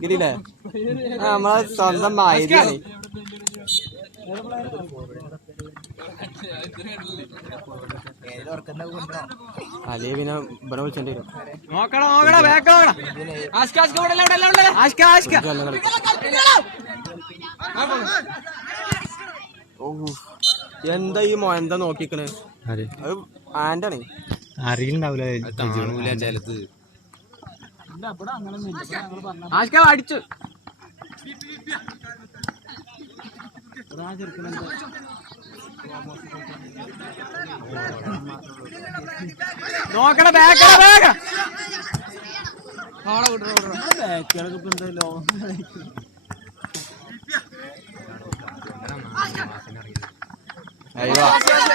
കിട്ടിയില്ലേ? നമ്മളെ സ്വന്തം മായിരിയാണ്. അല്ലേ പിന്നെ ഇവിടെ വിളിച്ചോണ്ടി വരും. എന്താ ഈ എന്താ നോക്കിക്കണ്? അത് ആന്റാണ്. അറിയണ്ടാവൂല ജലത്ത് അടിച്ചു. നോക്കണ ബാക്ക് അയ്യോ